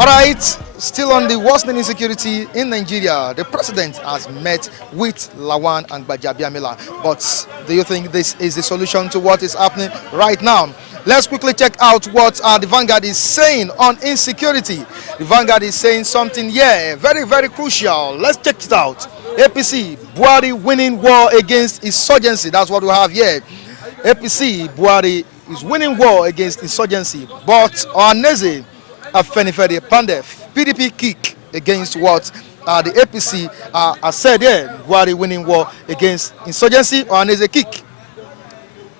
All right, still on the worsening insecurity in Nigeria, the president has met with Lawan and Gbajabiamila. But do you think this is the solution to what is happening right now? Let's quickly check out what the Vanguard is saying on insecurity. The Vanguard is saying something here, very, very crucial. Let's check it out. APC, Buhari winning war against insurgency. That's what we have here. APC, Buhari is winning war against insurgency. But Ohaneze, Afenifere, Pandef, PDP kick against what the APC has said here. Buhari winning war against insurgency. Ohaneze kick.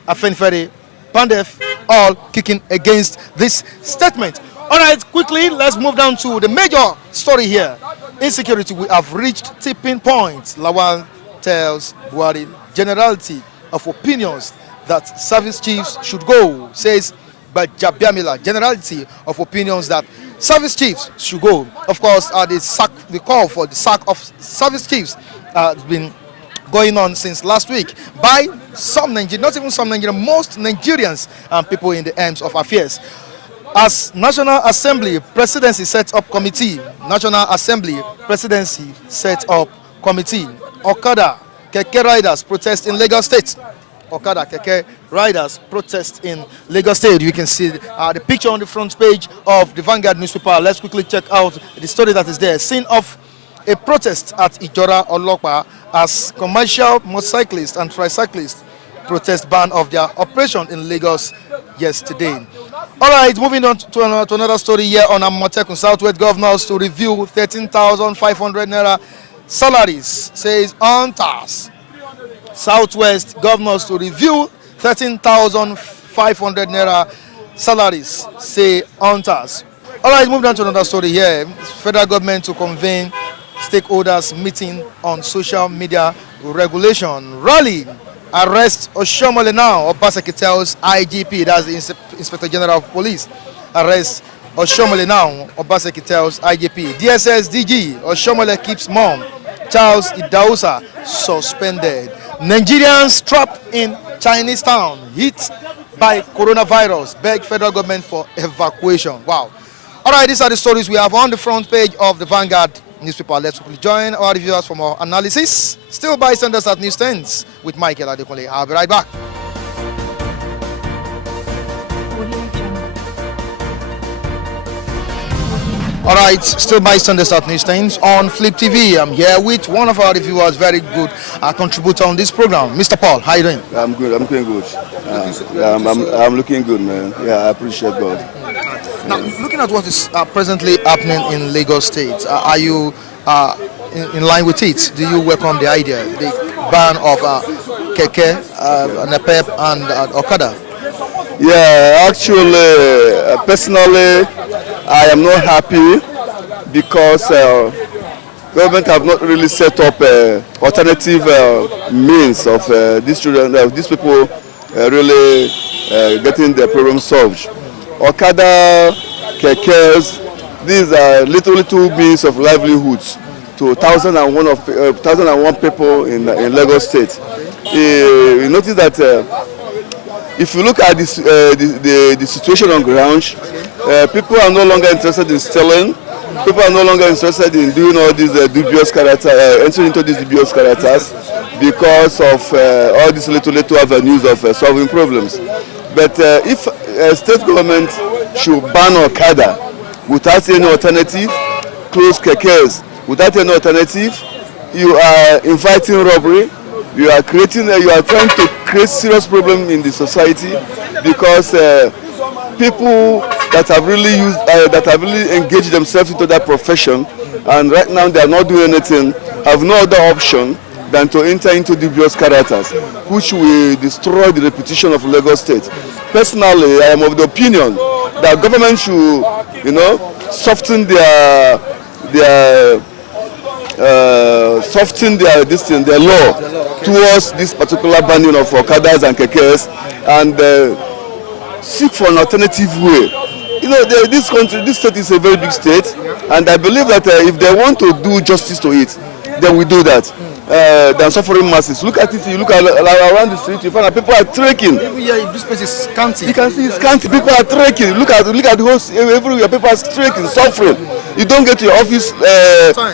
Afenifere, Pandef, all kicking against this statement. All right, quickly, let's move down to the major story here. Insecurity, we have reached tipping point. Lawan tells Buhari generality of opinions that service chiefs should go, says Gbajabiamila. Generality of opinions that service chiefs should go. Of course, the call for the sack of service chiefs has been going on since last week by some Nigerians, not even some Nigerians, most Nigerians and people in the arms of affairs. As National Assembly Presidency sets up committee, National Assembly Presidency sets up committee. Okada, Keke riders protest in Lagos State. Okada, Keke riders protest in Lagos State. You can see the picture on the front page of the Vanguard newspaper. Let's quickly check out the story that is there. Scene of a protest at Ijora Olopa as commercial motorcyclists and tricyclists protest ban of their operation in Lagos yesterday. All right, moving on to another story here on Amotekun. Southwest governors to review 13,500 naira salaries, says on task. Southwest governors to review 13,500 naira salaries, say on task. All right, moving on to another story here. Federal government to convene stakeholders meeting on social media regulation. Rally, arrest Oshomole now. Obaseki tells IGP, that's the Inspector General of Police. Arrest Oshomole now. Obaseki tells IGP. DSS DG, Oshomole keeps mum. Charles Idausa suspended. Nigerians trapped in Chinese town, hit by coronavirus, beg federal government for evacuation. Wow. All right, these are the stories we have on the front page of the Vanguard newspaper. Let's quickly join our reviewers for more analysis. Still bystanders at News 10 with Michael Adekunle. I'll be right back. All right, still bystanders at News 10 on Flip TV. I'm here with one of our reviewers, very good contributor on this program, Mr. Paul. How are you doing? I'm good. I'm doing good. I'm looking good, man. Yeah, I appreciate God. Now, looking at what is presently happening in Lagos State, are you in line with it? Do you welcome the idea, the ban of Keke, Nepep, and Okada? Yeah, actually, personally, I am not happy because government have not really set up alternative means of these children, these people really getting their problem solved. Okada, Kekes, these are little means of livelihoods to 1,001 people in Lagos State. You notice that if you look at this, the situation on ground, people are no longer interested in stealing. People are no longer interested in doing all these dubious characters, entering into these dubious characters because of all these little avenues of solving problems. But if state government should ban Okada without any alternative, close Kekes without any alternative, you are inviting robbery. You are trying to create serious problem in the society because people that have really engaged themselves into that profession and right now they are not doing anything, have no other option than to enter into dubious characters, which will destroy the reputation of Lagos State. Personally, I am of the opinion that government should, soften their law towards this particular banning of Okadas and Kekes and seek for an alternative way. This state is a very big state, and I believe that if they want to do justice to it, they will do that. than suffering masses. Look at it. You look at around the street, you find that people are trekking. Even here, this place is scanty. You can see it's scanty. People are trekking. Look at the whole everywhere. People are trekking, suffering. You don't get to your office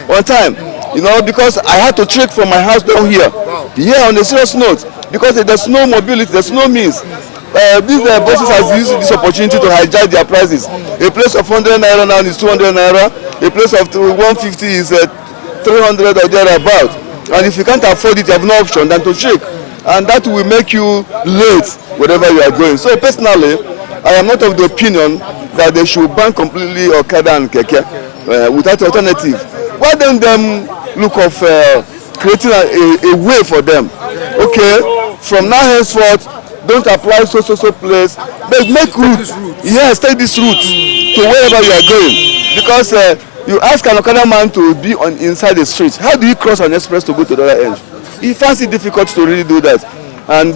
on time. You know, because I had to trek from my house down here. Wow. Yeah, on a serious note, because there's no mobility, there's no means. These bosses have used this opportunity to hijack their prices. A place of 100 naira now is 200 naira. A place of 150 is 300 or thereabout. And if you can't afford it, you have no option than to trek. And that will make you late wherever you are going. So personally, I am not of the opinion that they should ban completely okada and keke without alternative. Why don't them look of creating a way for them? Okay, from now henceforth, don't apply so place, but make route. Yes, take this route to wherever you are going. Because you ask an okada man to be inside the street. How do you cross an express to go to the other end? He finds it difficult to really do that. And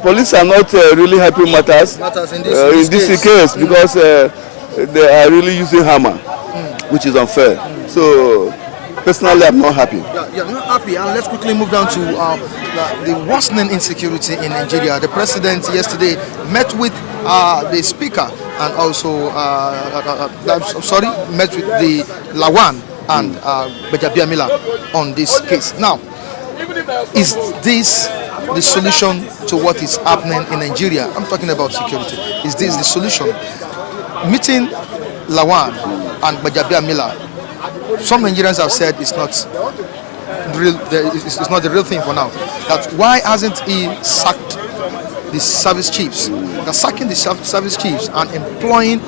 police are not really helping matters in this case because they are really using hammer, which is unfair. So personally, I'm not happy. Yeah, not happy. And let's quickly move down to the worsening insecurity in Nigeria. The president yesterday met with the speaker and also, met with the Lawan and Gbajabiamila on this case. Now, is this the solution to what is happening in Nigeria? I'm talking about security. Is this the solution? Meeting Lawan and Gbajabiamila, some Nigerians have said it's not real. It's not the real thing for now. That why hasn't he sacked the service chiefs? That sacking the service chiefs and employing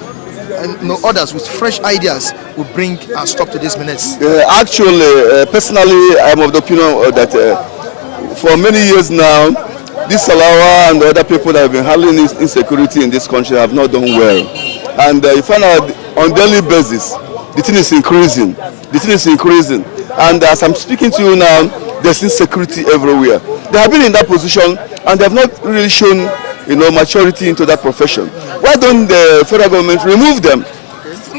others with fresh ideas will bring a stop to this menace. Actually, personally, I'm of the opinion that for many years now, this Salawa and other people that have been handling insecurity in this country have not done well. And you find out on daily basis, the thing is increasing. The thing is increasing. And as I'm speaking to you now, there's insecurity everywhere. They have been in that position and they have not really shown, maturity into that profession. Why don't the federal government remove them?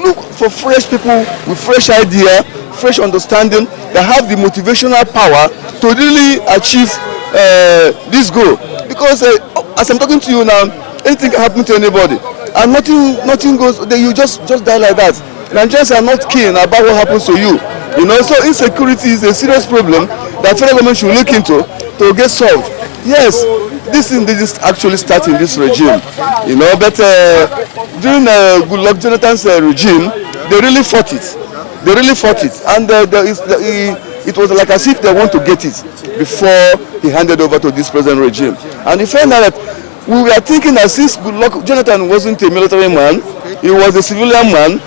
Look for fresh people with fresh idea, fresh understanding that have the motivational power to really achieve this goal. Because as I'm talking to you now, anything can happen to anybody. And nothing goes, you just die like that. Nigerians are not keen about what happens to you. So insecurity is a serious problem that federal government should look into to get solved. Yes, this is actually starting this regime. But during Goodluck Jonathan's regime, they really fought it. They really fought it, and it was like as if they want to get it before he handed over to this present regime. And you find out that we were thinking that since Goodluck Jonathan wasn't a military man, he was a civilian man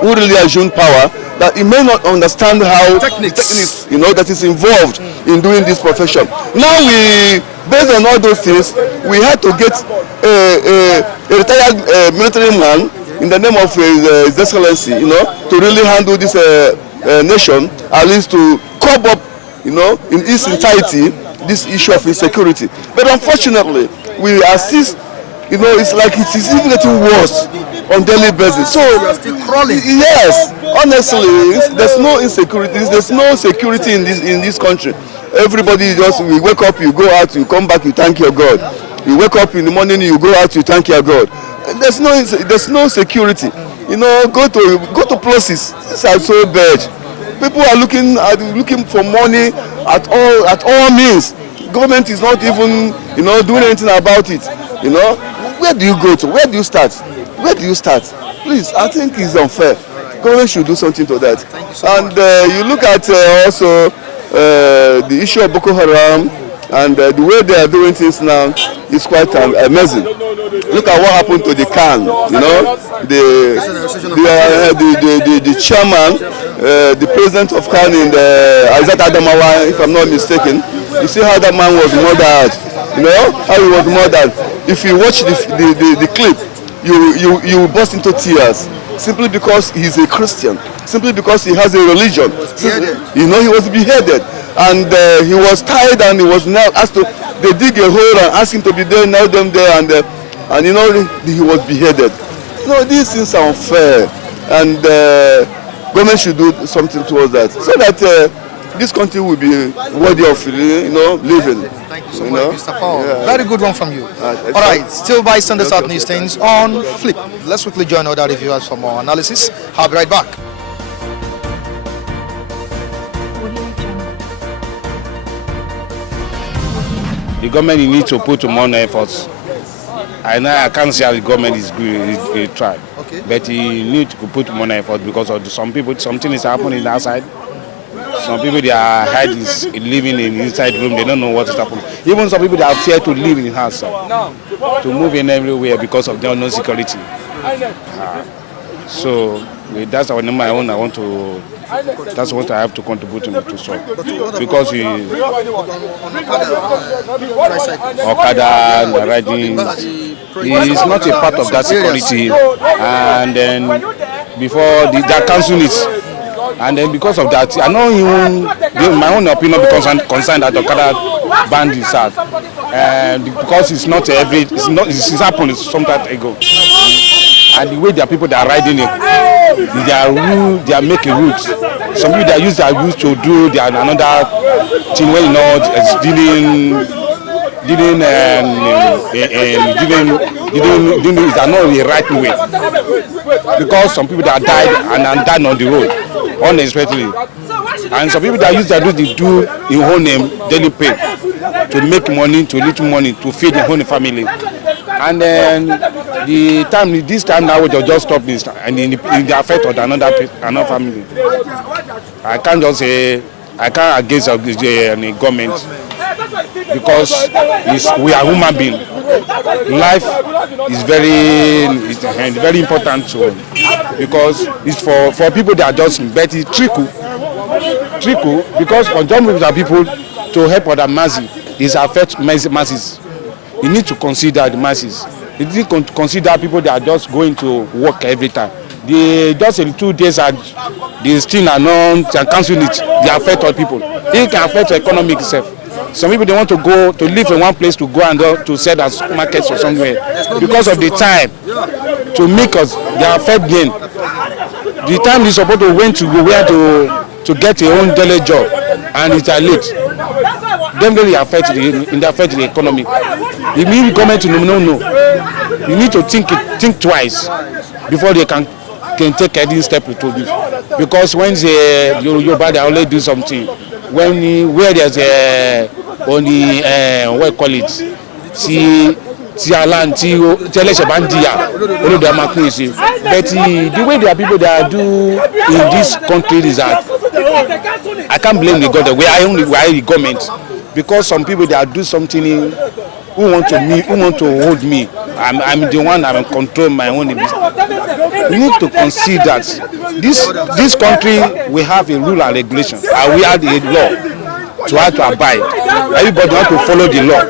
who really assumed power, that he may not understand how techniques that is involved in doing this profession. Now based on all those things, we had to get a retired military man in the name of His Excellency, to really handle this nation, at least to cope up, in its entirety, this issue of insecurity. But unfortunately, we assist, it's like it is even getting worse on daily basis. So still crawling. Yes, honestly, there's no insecurity. There's no security in this country. Everybody we wake up, you go out, you come back, you thank your God. You wake up in the morning, you go out, you thank your God. There's no security. Go to places. These are so bad. People are looking for money at all means. Government is not even doing anything about it. Where do you go to? Where do you start? Where do you start? Please, I think it's unfair. Government should do something to that. And you look at also the issue of Boko Haram and the way they are doing things now is quite amazing. Look at what happened to the Khan. The chairman, the president of Khan in Aizat Adamawa, if I'm not mistaken. You see how that man was murdered. How he was murdered. If you watch the clip, you burst into tears simply because he's a Christian, simply because he has a religion. He was beheaded, and he was tied and he was now asked to. They dig a hole and ask him to be there, nail them there, and he was beheaded. These things are unfair, and government should do something towards that, so that this country will be worthy of living. Thank you so much, Mr. Paul. Yeah. Very good one from you. All right, still by Sunday South News things on Flip. Let's quickly join other reviewers for more analysis. I'll be right back. The government needs to put more efforts. I can't say the government is good, is trying, Okay. but he needs to put more effort because of some people, something is happening outside. Some people, their head is living in inside room, they don't know what is happening. Even some people that are fear to live in house, to move in everywhere because of their no security. So that's our number one. I want to. That's what I have to contribute to solve. Because we okada and riding is not a part of that security, and then before they cancel it. And then because of that, I know my own opinion concerned that okada ban is sad, and because it's happened some time ago, and the way there are people that are riding it, they are making routes. Some people that use their routes to do another thing where doing it not the right way, because some people that died and died on the road unexpectedly, and some people that use their route to do in own name daily pay to make money, to little money to feed their own family, and then this time now we just stop this and in the effect of another family. I can't just say I can't against the government, because we are human beings. Life is very important to, because it's for people that are just, but it's trickle, because conjoined with people to help other masses is affect masses. You need to consider the masses. You need to consider people that are just going to work every time. They just in 2 days and they still are not and cancel it. They affect all people. It can affect the economy itself. Some people, they want to go to live in one place to go and to sell at markets or somewhere because of the time to make us. They affect them. The time they supposed to went to go where to get a own daily job, and it's late. Them really affect the economy. The mean government no. You need to think twice before they can take any step to this. Because when your body only do something, where there's only what call it, see land, see election bandia, only the market. But the way there are people that do in this country is that I can't blame the government. Why the government? Because some people that do something who want to hold me. I'm the one that will control my own business. We need to consider that this country we have a rule and regulation, and we have a law to have to abide. Everybody has to follow the law.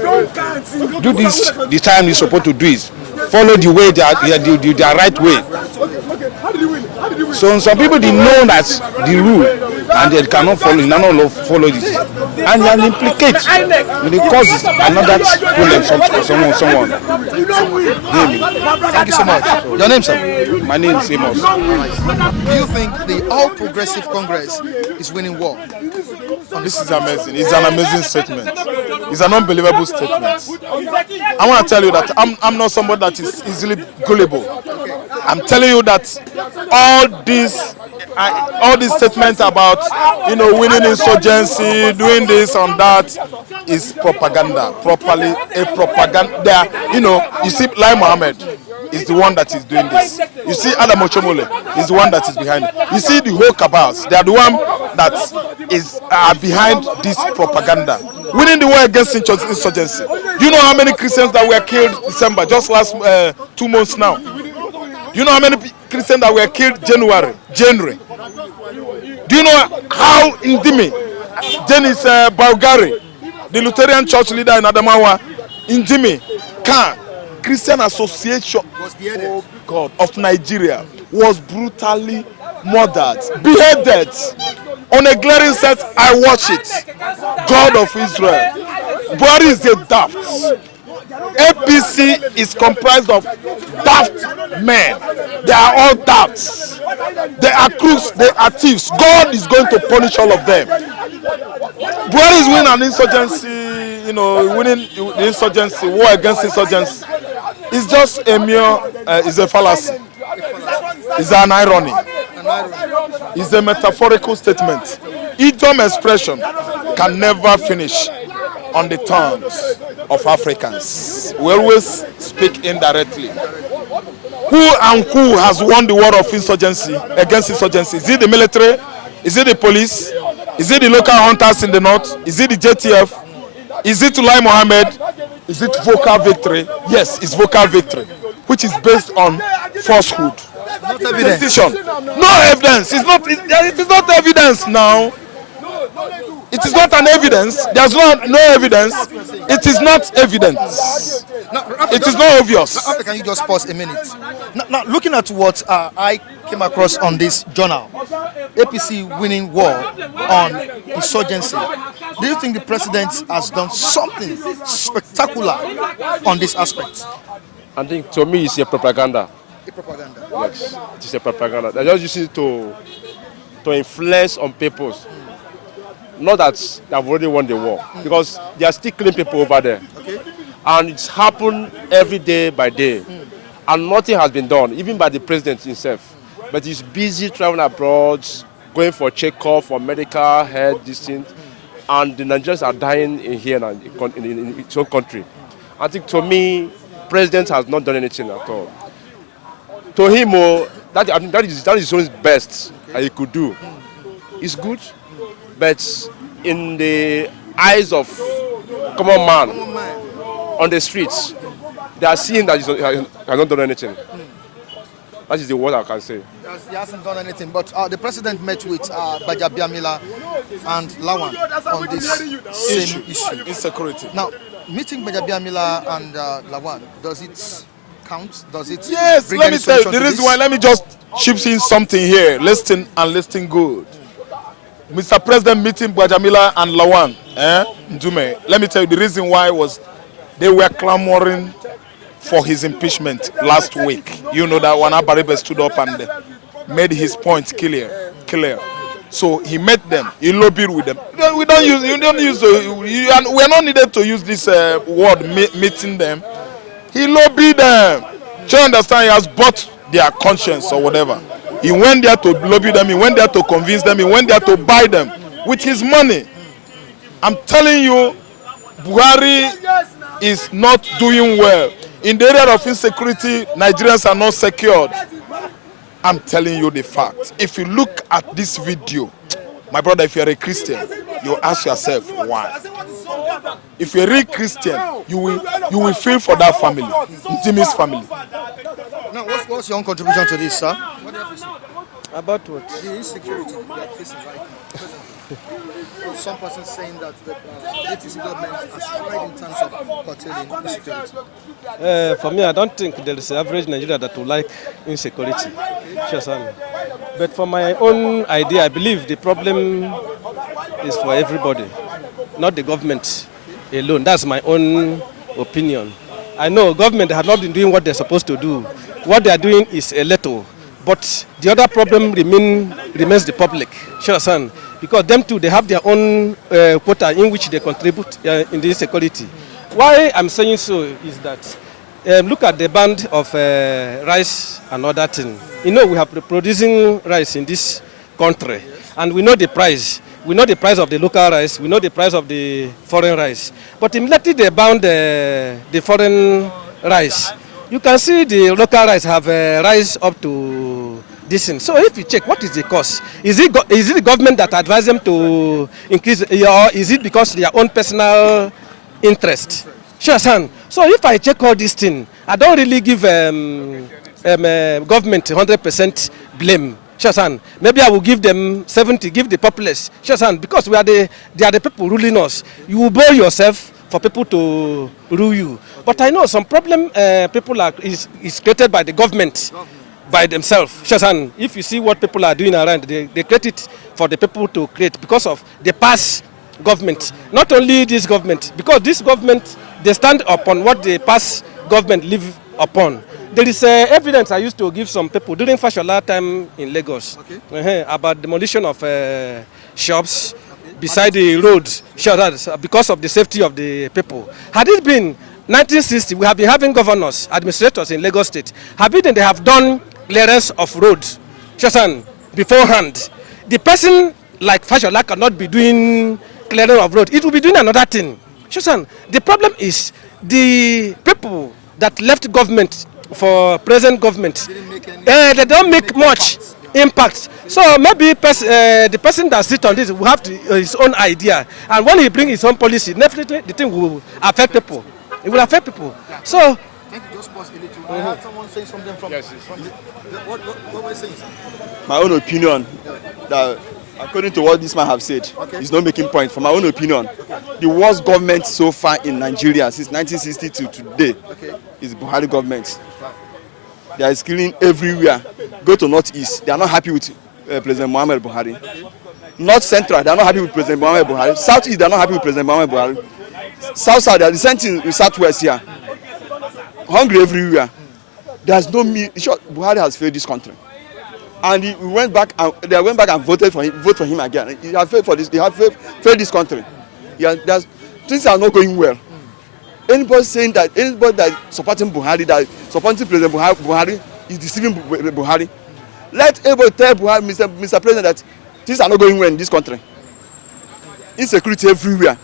Do this the time you're supposed to do it. Follow the way the right way. So some people they know that the rule and they cannot follow this, and they implicate when it causes another problem someone. Thank you so much. Your name, sir? My name is Amos. Do you think the All Progressive Congress is winning war? This is amazing. It's an amazing statement. It's an unbelievable statement. I want to tell you that I'm not somebody that is easily gullible. I'm telling you that all these statements about winning insurgency, doing this and that is propaganda. Properly a propaganda. You see, Lai Mohammed is the one that is doing this. You see, Adam Ochomole is the one that is behind it. You see, the whole cabals, they are the one that is behind this propaganda. Winning the war against insurgency. Do you know how many Christians that were killed December, just last 2 months now? Do you know how many Christians that were killed January? Do you know how Indimi, Dennis Bulgari, the Lutheran church leader in Adamawa, Indimi, Christian Association of Nigeria was brutally murdered, beheaded. On a glaring set, I watch it. God of Israel. Buhari is a daft. APC is comprised of daft men. They are all dafts. They are crooks, they are thieves. God is going to punish all of them. Buhari is winning an insurgency, you know, winning the insurgency, war against insurgency. It's just a mere, it's a fallacy. It's an irony. It's a metaphorical statement. Idiom expression can never finish on the tongues of Africans. We always speak indirectly. Who and who has won the war of insurgency, against insurgency? Is it the military? Is it the police? Is it the local hunters in the north? Is it the JTF? Is it Tulai Mohammed? Is it vocal victory? Yes, it's vocal victory, which is based on falsehood. Not evidence. Decision. No evidence. It is not evidence now. It is not an evidence. There's no evidence. It is not evidence. It is not obvious. Can you just pause a minute? Now looking at what I came across on this journal, APC winning war on insurgency. Do you think the president has done something spectacular on this aspect? I think to me it's a propaganda. A propaganda. Yes, it is a propaganda. They just use it to influence on people. Not that they have already won the war, because they are still killing people over there. Okay. And it's happened every day by day. And nothing has been done, even by the president himself. But he's busy traveling abroad, going for checkup, for medical, health, this thing. And the Nigerians are dying in here now, in its own country. I think to me, president has not done anything at all. To him, that is his own best that he could do. It's good, but in the eyes of common man on the streets, they are seeing that he has not done anything. That is the word I can say. He hasn't done anything, but the president met with Gbajabiamila and Lawan on this same issue. Insecurity. Now, meeting Gbajabiamila and Lawan, does it count? Does it? Yes, bring let any me tell you, solution the to reason this? why, let me just chip in something here. Listen and listen good. Mr. President meeting Gbajabiamila and Lawan, Ndume. Let me tell you, the reason why was they were clamoring for his impeachment last week. You know that when Abaribe stood up and made his point clear. So he met them, he lobbied with them. We are not needed to use this word, meeting them. He lobbied them. Do you understand? He has bought their conscience or whatever. He went there to lobby them, he went there to convince them, he went there to buy them with his money. I'm telling you, Buhari is not doing well. In the area of insecurity, Nigerians are not secured. I'm telling you the fact. If you look at this video, my brother, if you're a Christian, you ask yourself why. If you're a real Christian, you will feel for that family, Jimmy's family. Now, what's your own contribution to this, sir? What do you have to say? About what? The insecurity we are facing right now. Some person saying that the APC government has tried in terms of curtailing insecurity. For me, I don't think there is an average Nigeria that will like insecurity. Sure, but for my own idea, I believe the problem is for everybody, not the government alone. That's my own opinion. I know government have not been doing what they're supposed to do. What they are doing is a little. But the other problem remains the public, sure, son, because them too, they have their own quota in which they contribute in the insecurity. Why I'm saying so is that look at the band of rice and other things. You know, we have producing rice in this country, and we know the price. We know the price of the local rice. We know the price of the foreign rice. But immediately they bound the foreign rice. You can see the local rice have rise up to this thing. So if you check, what is the cost? Is it the government that advised them to increase, or is it because of their own personal interest? Sure, son. So if I check all these things, I don't really give government 100% blame. Sure, son. Maybe I will give them 70, give the populace. Sure, son. Because they are the people ruling us. You will boil yourself for people to rule you. But I know some problem people is created by the government, by themselves. Sure, son. If you see what people are doing around, they create it for the people to create because of the past government. Not only this government, because this government, they stand upon what the past government live upon. There is evidence I used to give some people during Fashola time in Lagos, about demolition of shops, beside the road, because of the safety of the people. Had it been 1960, we have been having governors, administrators in Lagos State. Have it, they have done clearance of roads beforehand. The person like Fashola cannot be doing clearance of road. It will be doing another thing. The problem is the people that left government for present government, they don't make much impact. So maybe the person that sits on this will have his own idea, and when he brings his own policy, definitely the thing will affect people. It will affect people. So. Thank you. Just pause a little. I had someone say something from. Yes. What were you saying? My own opinion, that according to what this man have said, he's not making point. For my own opinion, the worst government so far in Nigeria since 1960 to today is Buhari government. They are killing everywhere. Go to Northeast, they are not happy with President Muhammad Buhari. North Central, they are not happy with President Muhammad Buhari. Southeast, they are not happy with President Muhammad Buhari. South, they are the same thing in Southwest here. Hungry everywhere. There's no meal. Buhari has failed this country, and they went back and voted for him again. He has failed for this. They have failed this country. Things are not going well. Anybody saying that anybody that supporting Buhari, that supporting President Buhari is deceiving Buhari. Let everybody tell Buhari, Mr. President, that things are not going well in this country. Insecurity everywhere.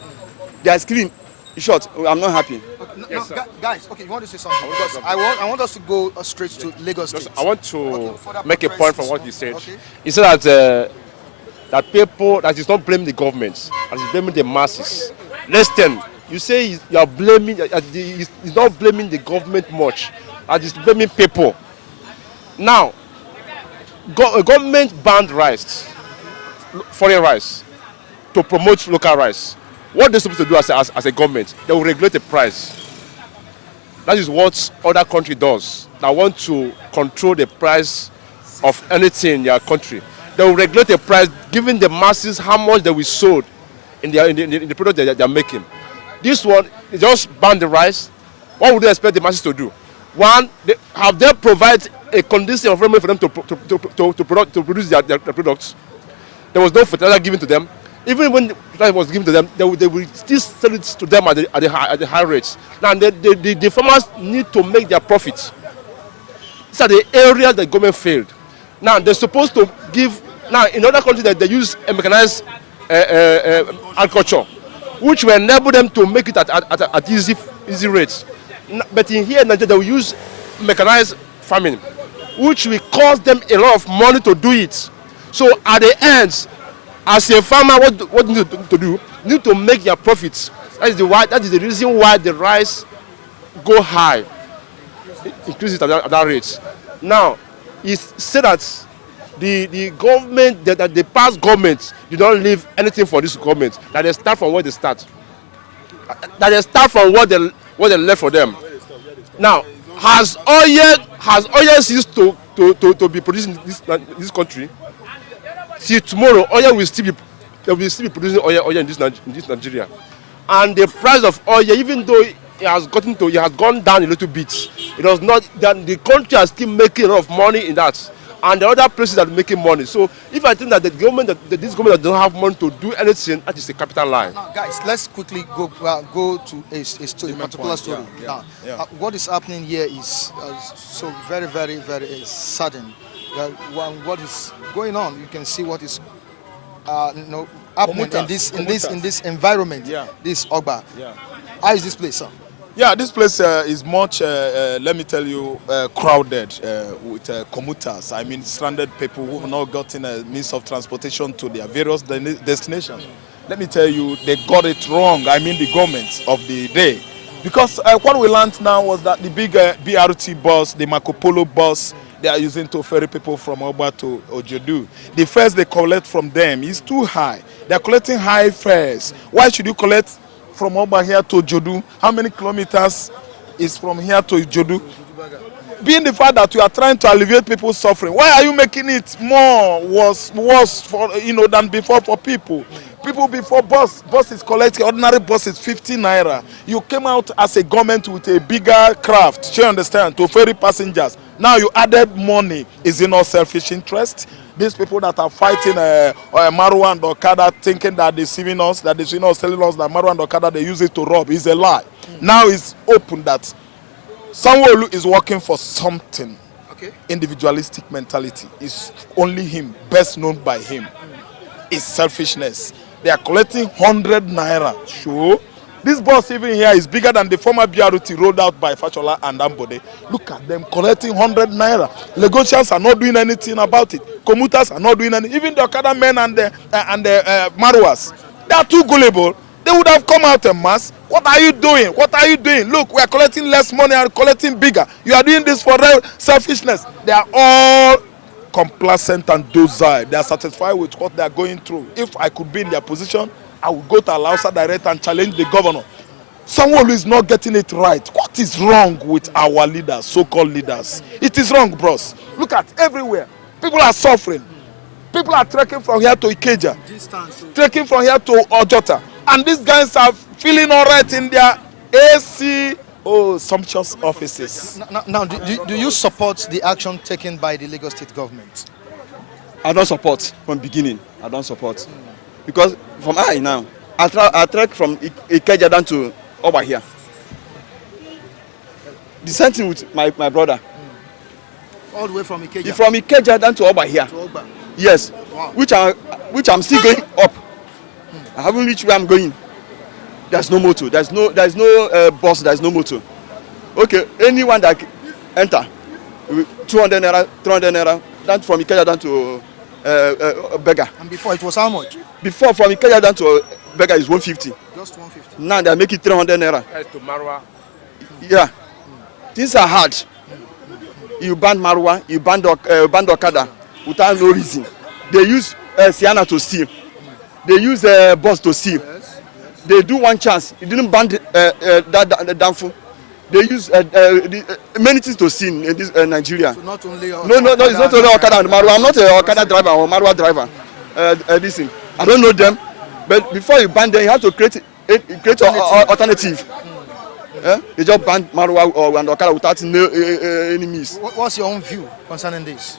They are screaming. In short, I'm not happy. Yes, guys, okay, you want to say something? Because I want us to go straight to Lagos State. I want to make a point from what he said. He said that that people that is not blaming the government, and is blaming the masses. Listen, you say you are blaming, he's not blaming the government much, and he's blaming people. Now, government banned rice, foreign rice, to promote local rice. What they're supposed to do as a government, they will regulate the price. That is what other country does. They want to control the price of anything in their country. They will regulate the price, giving the masses how much they will sold in the product that they are making. This one, they just ban the rice. What would they expect the masses to do? One, they provide a conducive environment for them to produce their products. There was no fertilizer given to them. Even when the fertilizer was given to them, they will still sell it to them at the high rates. Now, the farmers need to make their profits. These are the areas that government failed. Now, they're supposed to give. Now, in other countries, they use mechanized agriculture, which will enable them to make it at easy rates. But in here in Nigeria, they will use mechanized farming, which will cost them a lot of money to do it. So, at the end, as a farmer, what you need to do? You need to make your profits. That is the reason why the rice go high, increase it at that rate. Now, it's said that the government, that the past government did not leave anything for this government. That they start from where they start. That they start from what they left for them. Now, has oil ceased to be produced in this country? See, tomorrow oil will still be producing oil in this Nigeria, and the price of oil, even though it has gone down a little bit, it does not. The country is still making a lot of money in that, and the other places are making money. So, if I think that this government doesn't have money to do anything, that is a capital lie. Now, guys, let's quickly go to a particular story. What is happening here is so very, very, very sudden. What is going on? You can see what is happening in this environment. This Ogba. How is this place, sir? Yeah, this place is much, let me tell you, crowded with commuters. I mean, stranded people who have not gotten a means of transportation to their various destinations. Let me tell you, they got it wrong. I mean, the government of the day. Because what we learned now was that the big BRT bus, the Marco Polo bus, they are using to ferry people from Ogba to Ojodu. The fares they collect from them is too high. They are collecting high fares. Why should you collect from Ogba here to Ojodu? How many kilometers is from here to Ojodu? Being the fact that you are trying to alleviate people's suffering, why are you making it worse for than before for people? People before bus is collecting, ordinary bus is 50 naira. You came out as a government with a bigger craft, you understand, to ferry passengers. Now you added money. Is it not selfish interest? These people that are fighting Marwa and Okada, thinking that deceiving us, telling us that Marwa and Okada, they use it to rob, is a lie. Now it's open that Sanwo-Olu is working for something. Okay. Individualistic mentality is only him, best known by him. It's selfishness. They are collecting 100 naira. Sure. This bus even here is bigger than the former BRT rolled out by Fashola and Ambode. Look at them collecting 100 naira. Lagosians are not doing anything about it. Commuters are not doing anything. Even the Okada men and the Marwas, they are too gullible. They would have come out en mass. What are you doing? What are you doing? Look, we are collecting less money and collecting bigger. You are doing this for their selfishness. They are all complacent and docile. They are satisfied with what they are going through. If I could be in their position, I would go to Alausa Direct and challenge the governor. Someone who is not getting it right. What is wrong with our leaders, so-called leaders? It is wrong, bros. Look at everywhere. People are suffering. People are trekking from here to Ikeja, trekking from here to Ojota. And these guys are feeling all right in their AC, sumptuous offices. Now, do you support the action taken by the Lagos State government? I don't support from beginning. I don't support. Because from now, I trek from Ikeja down to over here. The same thing with my brother. All the way from Ikeja? From Ikeja down to over here. To Ogba. Yes. Wow. Which I'm still going up. I haven't reached where I'm going. There's no motor. There's no bus. There's no motor. Okay, anyone that enter, 200 naira, 300 naira, down from Ikeja down to Bega. And before it was how much? Before from Ikeja down to Bega is 150. Just 150. Now they make it 300 naira. As to Marwa. Yeah. Things are hard. You ban Marwa, you ban Okada without no reason. They use Sienna to steal. They use bus to steal. Yes. They do one chance. It didn't ban that downfall. They use many things to steal in this Nigeria. So not only No, it's not only Okada and Marwa. I'm not an Okada driver or Marwa driver. Listen, I don't know them. But before you ban them, you have to create an alternative. They just ban Marwa and Okada without no enemies. What's your own view concerning this?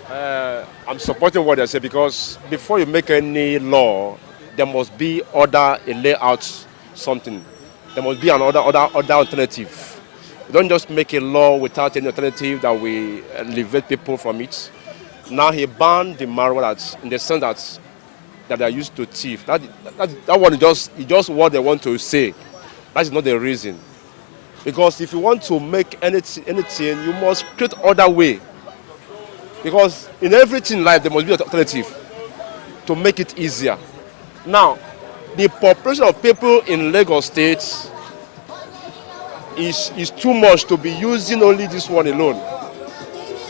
I'm supporting what they say because before you make any law, there must be a layout, something. There must be another alternative. You don't just make a law without any alternative that will alleviate people from it. Now he banned the Marwa in the sense that they are used to thief. That one is just what they want to say. That is not the reason. Because if you want to make anything, you must create other way. Because in everything in life, there must be an alternative to make it easier. Now, the population of people in Lagos State is too much to be using only this one alone.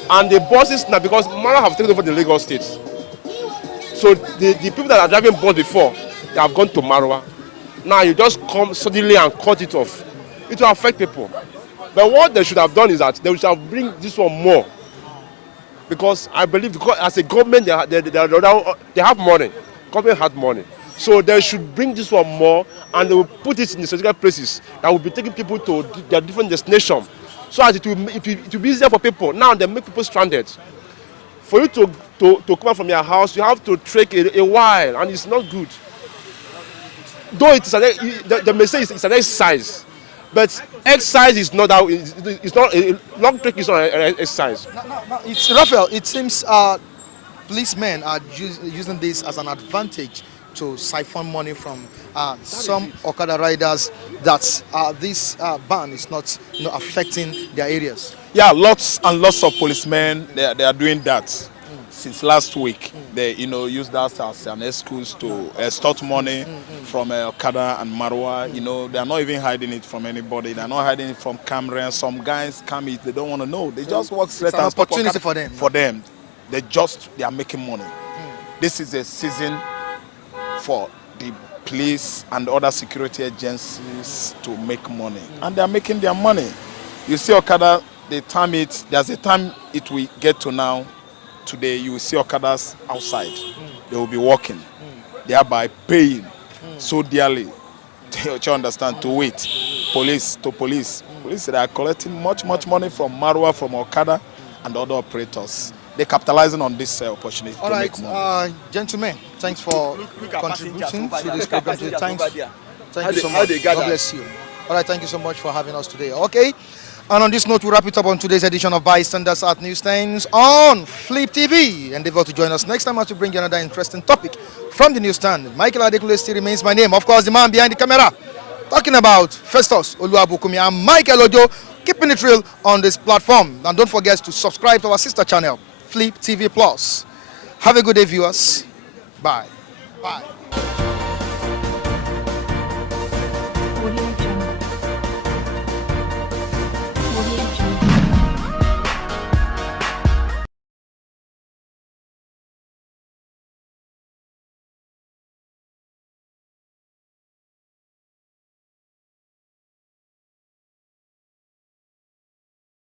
And the buses now, because Mara have taken over the Lagos State. So the people that are driving bus before, they have gone to Marwa. Now you just come suddenly and cut it off. It will affect people. But what they should have done is that they should have bring this one more. Because I believe, because as a government, they have money. Government has money. So they should bring this one more and they will put it in the strategic places that will be taking people to their different destinations. So as it will be easier for people. Now they make people stranded. For you to come out from your house, you have to trek a while and it's not good. Though it is they may say it's an exercise, but exercise is not that. It's not a long trek. Is not an exercise. No, it's Raphael. It seems policemen are using this as an advantage to siphon money from some Okada riders. That this ban is not affecting their areas. Yeah, lots and lots of policemen they are doing that. Since last week, they use that as an excuse to extort money from Okada and Marwa. They are not even hiding it from anybody. They are not hiding it from Cameroon. Some guys come it, they don't want to know. They just work straight. It's an opportunity for them. For them, they are making money. This is a season for the police and other security agencies to make money, and they are making their money. You see Okada, there's a time it will get to now. Today you will see Okadas outside. They will be walking, thereby paying so dearly. You understand? To wait, police. Police they are collecting much money from Marwa, from Okada, and other operators. they're capitalizing on this opportunity All to right, make money. gentlemen, thanks for contributing to this program today. Thank you so how much. they gather. God bless you. All right, thank you so much for having us today. Okay, and on this note, we wrap it up on today's edition of Bystanders at Newsstands on Flip TV. Endeavor to join us next time as we bring you another interesting topic from the newsstand. Michael Adekule still remains my name. Of course, the man behind the camera, talking about Festus Oluwabukumi and Michael Ojo, keeping it real on this platform. And don't forget to subscribe to our sister channel, Flip TV Plus. Have a good day, viewers. Bye. Bye.